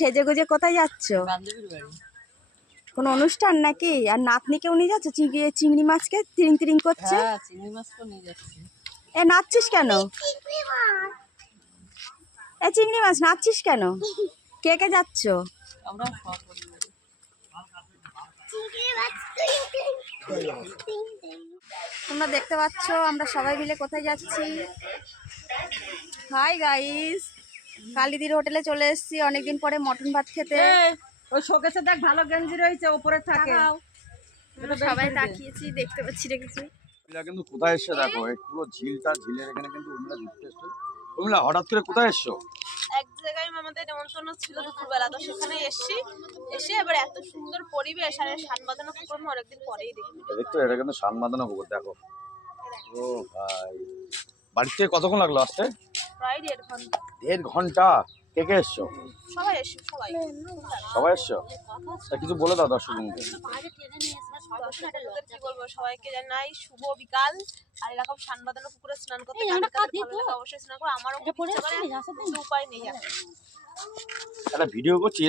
সেজে গুজে কোথায় যাচ্ছ? বান্ধবীর বাড়ি। কোনো অনুষ্ঠান নাকি? আর নাতনিকেও নিয়ে যাচ্ছ? চিংড়ি মাছকে তিরিং তিরিং করছে। হ্যাঁ, চিংড়ি মাছ তো নিয়ে যাচ্ছি। এ নাচছিস কেন? এ চিংড়ি মাছ নাচছিস কেন? কে কে যাচ্ছ? আমরা সপরিবারে। তোমরা দেখতে পাচ্ছ আমরা সবাই মিলে কোথায় যাচ্ছি। হাই গাইস, কালিদির হোটেলে চলে এসেছি অনেকদিন পরে মটন ভাত খেতে। ওই শোকেসে দেখ ভালো গেঞ্জি রয়েছে, ওপরে থাকে। আমরা সবাই তাকিয়েছি, দেখতে পাচ্ছি রেখেছি। কিন্তু কোথায় এসছে দেখো, এই পুরো ঝিলটা, ঝিলের এখানে কিন্তু উর্মিলা ঘুরতে এসছো। উর্মিলা হঠাৎ করে কোথায় এসছো? এক জায়গায় আমাদের নেমন্তন্ন ছিল দুপুরবেলা, তো সেখানে এসে এবার এত সুন্দর পরিবেশ আর শান বাঁধানো পুকুর আমি অনেকদিন পরেই দেখি। দেখতো এটা কিন্তু শান বাঁধানো পুকুর, দেখো। ও ভাই, বাড়ি থেকে কতক্ষণ লাগলো আসতে? প্রায় 1.5 ঘন্টা। 1.5 ঘন্টা? কে কে এসছো? সবাই এসে সবাই এসছো? তা কিছু বলে দাও দর্শকদের। কি বলবো, সবাইকে জানাই শুভ বিকাল। আর এরকম শান বাঁধানো পুকুরে স্নান করতে ভালো লাগে, অবশ্যই স্নান করো। আমারও খুব ইচ্ছা করে, কিন্তু উপায় নেই। একটা ভিডিও করছি।